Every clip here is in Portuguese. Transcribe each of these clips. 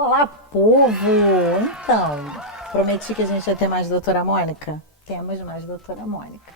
Olá, povo! Então, prometi que a gente ia ter mais doutora Mônica? Temos mais doutora Mônica.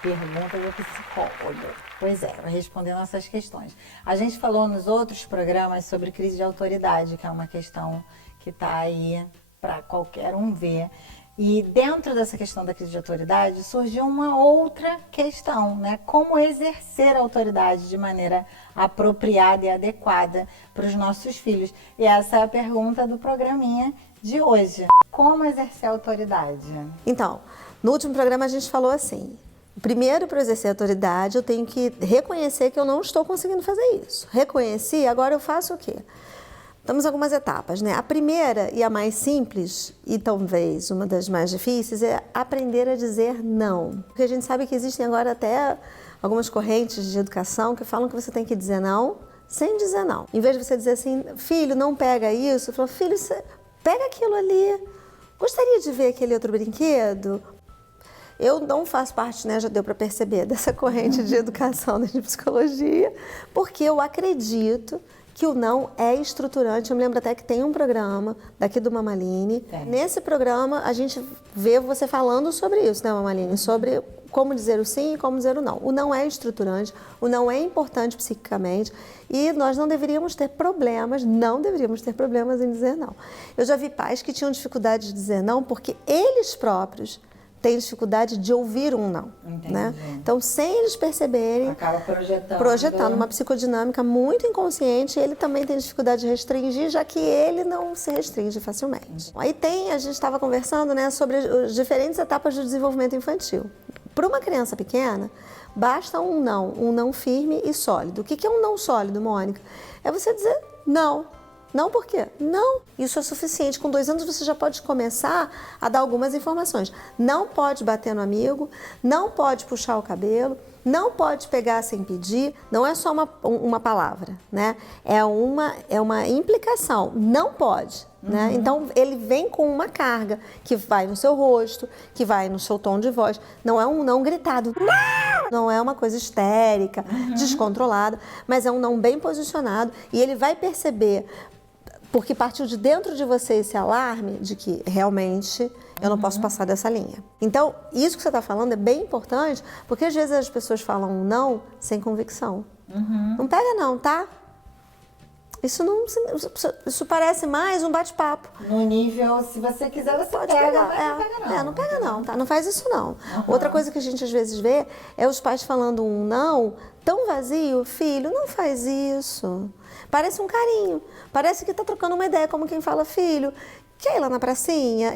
Pergunta do psicólogo. Pois é, vai responder nossas questões. A gente falou nos outros programas sobre crise de autoridade, que é uma questão que está aí para qualquer um ver. E dentro dessa questão da crise de autoridade surgiu uma outra questão, né? Como exercer a autoridade de maneira apropriada e adequada para os nossos filhos. E essa é a pergunta do programinha de hoje. Como exercer a autoridade? Então, no último programa a gente falou assim, primeiro, para exercer a autoridade, eu tenho que reconhecer que eu não estou conseguindo fazer isso. Reconheci, agora eu faço o quê? Temos algumas etapas, né? A primeira e a mais simples, e talvez uma das mais difíceis, é aprender a dizer não. Porque a gente sabe que existem agora até algumas correntes de educação que falam que você tem que dizer não sem dizer não. Em vez de você dizer assim, filho, não pega isso, eu falo, filho, você pega aquilo ali. Gostaria de ver aquele outro brinquedo? Eu não faço parte, né, já deu para perceber, dessa corrente de educação, de psicologia, porque eu acredito que o não é estruturante. Eu me lembro até que tem um programa daqui do Mamaline. Nesse programa, a gente vê você falando sobre isso, né, Mamaline? Sobre como dizer o sim e como dizer o não. O não é estruturante, o não é importante psiquicamente e nós não deveríamos ter problemas, em dizer não. Eu já vi pais que tinham dificuldade de dizer não porque eles próprios têm dificuldade de ouvir um não, né? Então, sem eles perceberem, acaba projetando uma psicodinâmica muito inconsciente, ele também tem dificuldade de restringir, já que ele não se restringe facilmente. Aí a gente estava conversando, né, sobre as diferentes etapas do desenvolvimento infantil. Para uma criança pequena, basta um não firme e sólido. O que é um não sólido, Mônica? É você dizer não. Não por quê? Não. Isso é suficiente. Com 2 anos você já pode começar a dar algumas informações. Não pode bater no amigo, não pode puxar o cabelo, não pode pegar sem pedir. Não é só uma palavra, né? É uma implicação. Não pode. Né? Então, ele vem com uma carga que vai no seu rosto, que vai no seu tom de voz. Não é um não gritado. Não! Não é uma coisa histérica, descontrolada, mas é um não bem posicionado e ele vai perceber, porque partiu de dentro de você esse alarme de que realmente eu não posso passar dessa linha. Então, isso que você está falando é bem importante, porque às vezes as pessoas falam um não sem convicção. Não pega não, tá? Isso parece mais um bate-papo. No nível, se você quiser, você pode pegar. Não pega não, tá? Não faz isso não. Outra coisa que a gente às vezes vê é os pais falando um não tão vazio. Filho, não faz isso. Parece um carinho. Parece que tá trocando uma ideia, como quem fala, filho, quer ir lá na pracinha?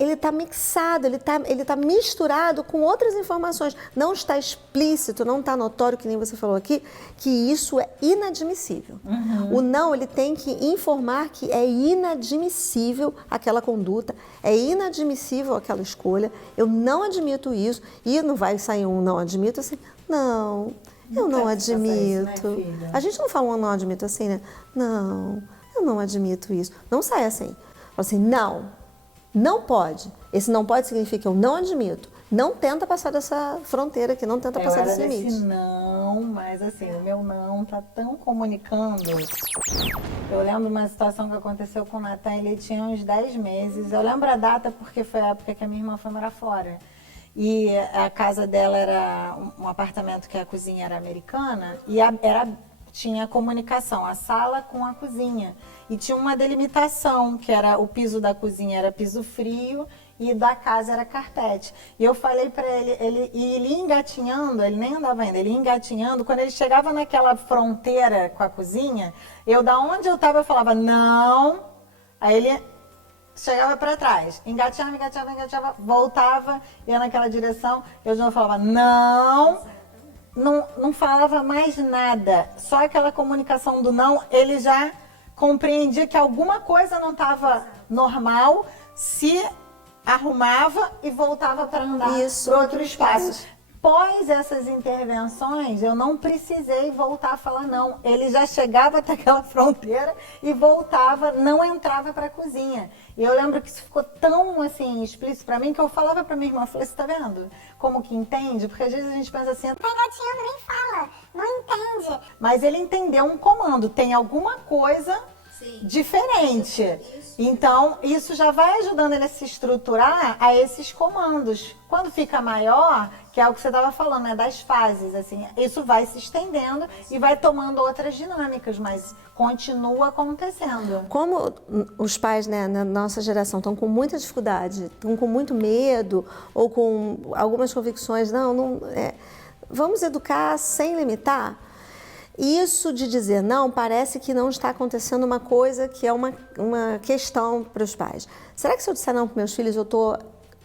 Ele está mixado, ele tá misturado com outras informações. Não está explícito, não está notório, que nem você falou aqui, que isso é inadmissível. O não, ele tem que informar que é inadmissível aquela conduta, é inadmissível aquela escolha, eu não admito isso, e não vai sair um não admito assim, não, eu não admito. Isso, né, a gente não fala um não admito assim, né? Não, eu não admito isso. Não sai assim. Fala assim, não pode. Esse não pode significa eu não admito. Não tenta passar dessa fronteira aqui, não tenta passar desse limite. Não, mas assim, o meu não tá tão comunicando. Eu lembro uma situação que aconteceu com o Natan, ele tinha uns 10 meses. Eu lembro a data porque foi a época que a minha irmã foi morar fora. E a casa dela era um apartamento que a cozinha era americana e tinha comunicação, a sala com a cozinha. E tinha uma delimitação, que era o piso da cozinha era piso frio e da casa era carpete. E eu falei para ele ia engatinhando, ele nem andava ainda, ele ia engatinhando. Quando ele chegava naquela fronteira com a cozinha, da onde eu estava, eu falava, não. Aí ele chegava para trás, engateava, voltava, ia naquela direção, eu já falava, não, falava mais nada, só aquela comunicação do não, ele já compreendia que alguma coisa não estava normal, se arrumava e voltava para andar para outro espaço. Após essas intervenções, eu não precisei voltar a falar não. Ele já chegava até aquela fronteira e voltava, não entrava para a cozinha. E eu lembro que isso ficou tão assim explícito para mim que eu falava para minha irmã, eu falei, você tá vendo como que entende? Porque às vezes a gente pensa assim, tá engatinhando, nem fala, não entende. Mas ele entendeu um comando, tem alguma coisa diferente. Então, isso já vai ajudando ele a se estruturar a esses comandos. Quando fica maior, que é o que você estava falando, né, das fases, assim, isso vai se estendendo e vai tomando outras dinâmicas, mas continua acontecendo. Como os pais, né, na nossa geração estão com muita dificuldade, estão com muito medo ou com algumas convicções, vamos educar sem limitar. Isso de dizer não, parece que não está acontecendo uma coisa que é uma questão para os pais. Será que se eu disser não para meus filhos, eu estou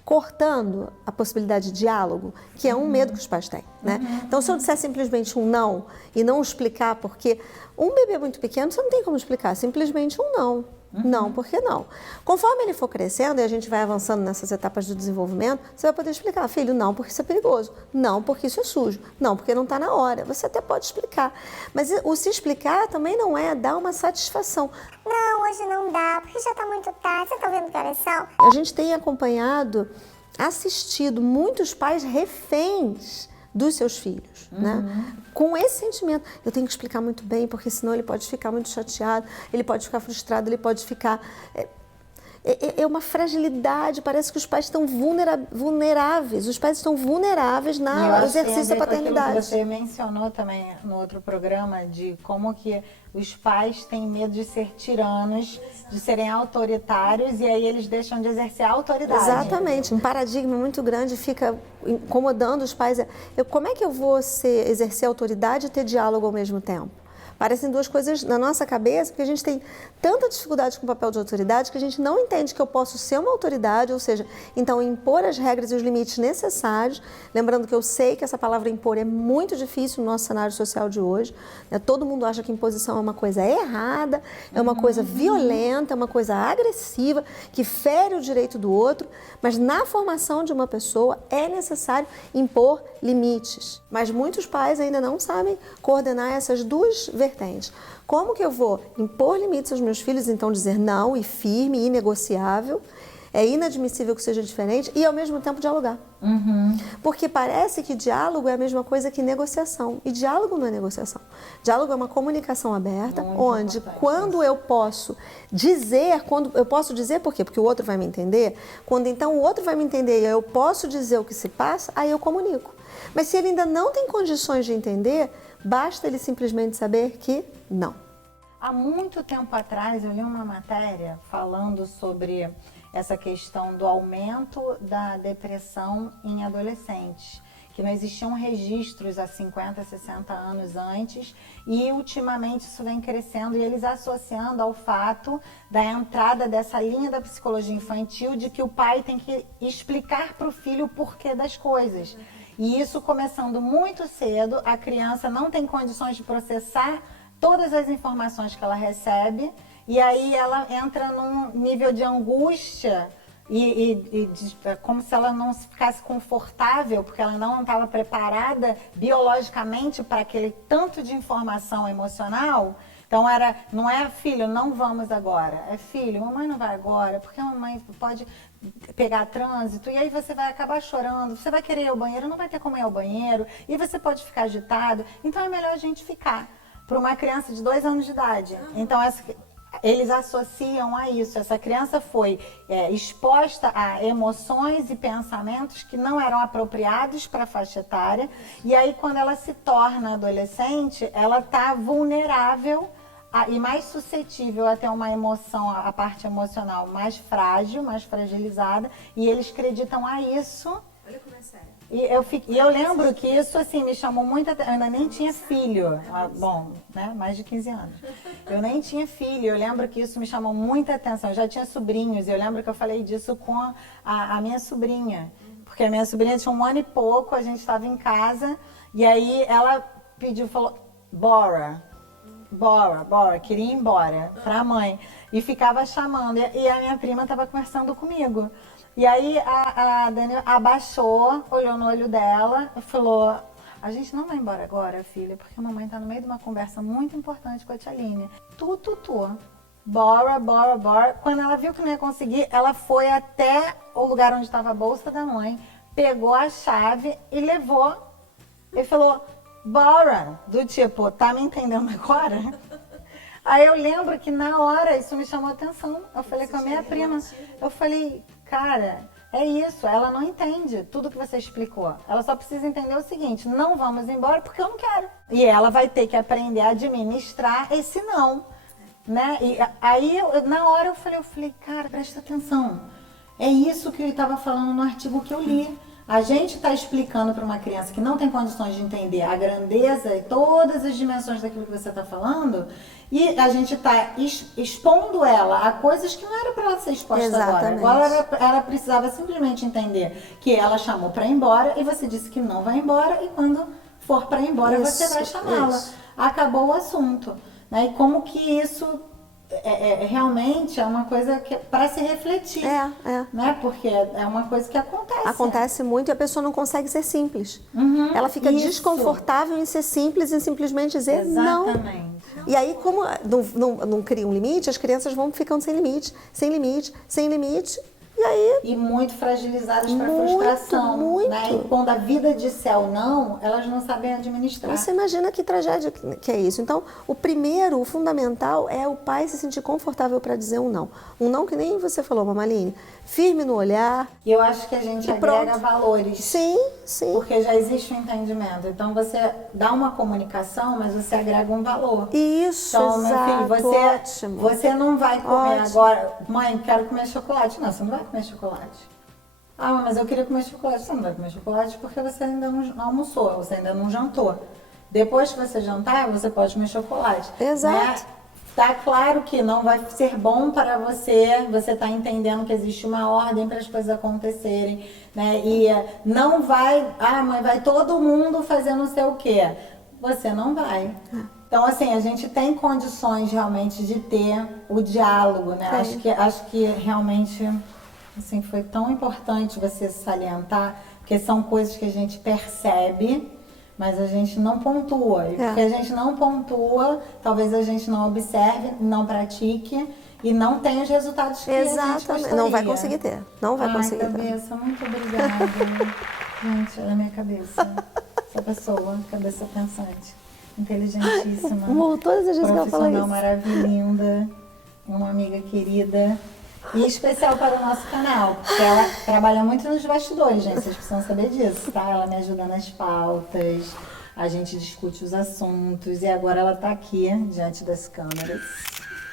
cortando a possibilidade de diálogo, que é um medo que os pais têm, né? Então, se eu disser simplesmente um não e não explicar porque um bebê muito pequeno, você não tem como explicar, simplesmente um não. Não, por que não? Conforme ele for crescendo e a gente vai avançando nessas etapas do desenvolvimento, você vai poder explicar, filho, não porque isso é perigoso, não porque isso é sujo, não porque não está na hora. Você até pode explicar, mas o se explicar também não é dar uma satisfação. Não, hoje não dá, porque já está muito tarde, você está vendo que horas são? A gente tem acompanhado, assistido muitos pais reféns dos seus filhos, né? Com esse sentimento, eu tenho que explicar muito bem, porque senão ele pode ficar muito chateado, ele pode ficar frustrado, ele pode ficar... É uma fragilidade, parece que os pais estão vulneráveis, os pais estão vulneráveis no exercício da paternidade. Que você mencionou também no outro programa de como que os pais têm medo de ser tiranos, de serem autoritários e aí eles deixam de exercer a autoridade. Exatamente, um paradigma muito grande fica incomodando os pais. Como é que eu vou exercer autoridade e ter diálogo ao mesmo tempo? Parecem duas coisas na nossa cabeça, porque a gente tem tanta dificuldade com o papel de autoridade que a gente não entende que eu posso ser uma autoridade, ou seja, então impor as regras e os limites necessários. Lembrando que eu sei que essa palavra impor é muito difícil no nosso cenário social de hoje, né? Todo mundo acha que imposição é uma coisa errada, é uma coisa violenta, é uma coisa agressiva, que fere o direito do outro, mas na formação de uma pessoa é necessário impor limites. Mas muitos pais ainda não sabem coordenar essas duas vertentes. Como que eu vou impor limites aos meus filhos, então dizer não e firme, inegociável, é inadmissível que seja diferente e ao mesmo tempo dialogar. Porque parece que diálogo é a mesma coisa que negociação e diálogo não é negociação. Diálogo é uma comunicação aberta, onde quando eu posso dizer, por quê? Porque o outro vai me entender, quando então o outro vai me entender e eu posso dizer o que se passa, aí eu comunico. Mas se ele ainda não tem condições de entender, basta ele simplesmente saber que não. Há muito tempo atrás eu li uma matéria falando sobre essa questão do aumento da depressão em adolescentes, que não existiam registros há 50, 60 anos antes e ultimamente isso vem crescendo e eles associando ao fato da entrada dessa linha da psicologia infantil de que o pai tem que explicar para o filho o porquê das coisas. E isso começando muito cedo, a criança não tem condições de processar todas as informações que ela recebe e aí ela entra num nível de angústia como se ela não ficasse confortável, porque ela não estava preparada biologicamente para aquele tanto de informação emocional. Então não é filho, não vamos agora, é filho, mamãe não vai agora, porque a mamãe pode pegar trânsito e aí você vai acabar chorando, você vai querer ir ao banheiro, não vai ter como ir ao banheiro, e você pode ficar agitado, então é melhor a gente ficar. Para uma criança de 2 anos de idade. Então eles associam a isso, essa criança foi exposta a emoções e pensamentos que não eram apropriados para a faixa etária, e aí quando ela se torna adolescente, ela está vulnerável e mais suscetível a ter uma emoção, a parte emocional mais frágil, mais fragilizada, e eles acreditam a isso. Olha como é sério. E eu lembro que isso assim me chamou muita atenção. Eu ainda nem tinha filho, mais de 15 anos. Eu nem tinha filho, eu lembro que isso me chamou muita atenção. Eu já tinha sobrinhos, e eu lembro que eu falei disso com a minha sobrinha. Porque a minha sobrinha tinha 1 ano e pouco, a gente estava em casa, e aí ela falou, Bora, queria ir embora pra mãe. E ficava chamando, e a minha prima estava conversando comigo. E aí a Dani abaixou, olhou no olho dela e falou, a gente não vai embora agora, filha, porque a mamãe está no meio de uma conversa muito importante com a tia Aline. Bora. Quando ela viu que não ia conseguir, ela foi até o lugar onde estava a bolsa da mãe, pegou a chave e levou. E falou, bora, do tipo, tá me entendendo agora? Aí eu lembro que na hora isso me chamou a atenção. Eu falei com a minha prima, eu falei, cara, é isso, ela não entende tudo que você explicou. Ela só precisa entender o seguinte, não vamos embora porque eu não quero. E ela vai ter que aprender a administrar esse não, né? E aí, na hora eu falei, cara, presta atenção. É isso que eu estava falando no artigo que eu li. A gente está explicando para uma criança que não tem condições de entender a grandeza e todas as dimensões daquilo que você está falando, e a gente está expondo ela a coisas que não era para ela ser exposta Exatamente. agora. Ela precisava simplesmente entender que ela chamou para ir embora e você disse que não vai embora, e quando for para ir embora você vai chamá-la. Acabou o assunto. Né? E como que isso realmente é uma coisa que para se refletir, né? Porque é uma coisa que acontece. Acontece muito e a pessoa não consegue ser simples. Ela fica isso. desconfortável em ser simples e simplesmente dizer não. Exatamente. E aí, como não cria um limite, as crianças vão ficando sem limite, sem limite, sem limite. E aí... E muito fragilizadas para frustração. Muito. Né? E quando a vida disser o não, elas não sabem administrar. Você imagina que tragédia que é isso. Então, o fundamental é o pai se sentir confortável para dizer um não. Um não que nem você falou, Mamaline. Firme no olhar. E eu acho que a gente agrega valores. Sim, sim. Porque já existe um entendimento. Então, você dá uma comunicação, mas você agrega um valor. Isso, então, exato, meu filho, ótimo. Você não vai comer Ótimo. agora. Mãe, quero comer chocolate. Não, você não vai comer chocolate. Ah, mas eu queria comer chocolate. Você não vai comer chocolate porque você ainda não almoçou, você ainda não jantou. Depois que você jantar, você pode comer chocolate. Exato. Né? Tá claro que não vai ser bom para você, você tá entendendo que existe uma ordem para as coisas acontecerem, né? E não vai, mãe, vai todo mundo fazer não sei o quê. Você não vai. Então, assim, a gente tem condições realmente de ter o diálogo, né? Acho que realmente, assim, foi tão importante você salientar, porque são coisas que a gente percebe, mas a gente não pontua. E porque a gente não pontua, talvez a gente não observe, não pratique e não tenha os resultados que a gente gostaria. Não vai conseguir ter. Não vai conseguir ter. Cabeça, muito obrigada. Gente, olha a minha cabeça. Essa pessoa, cabeça pensante, inteligentíssima. Todas as vezes que ela fala isso. Profissional maravilhosa, uma amiga querida. E especial para o nosso canal, porque ela trabalha muito nos bastidores, gente, vocês precisam saber disso, tá? Ela me ajuda nas pautas, a gente discute os assuntos e agora ela tá aqui, diante das câmeras,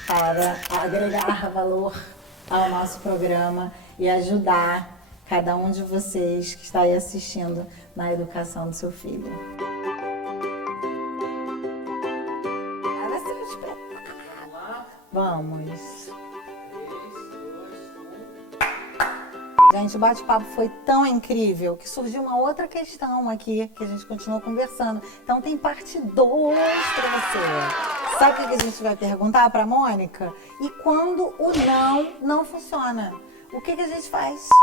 para agregar valor ao nosso programa e ajudar cada um de vocês que está aí assistindo na educação do seu filho. Vamos! Gente, o bate-papo foi tão incrível que surgiu uma outra questão aqui, que a gente continuou conversando. Então tem parte 2 para você. Sabe o que a gente vai perguntar para a Mônica? E quando o não funciona, o que a gente faz?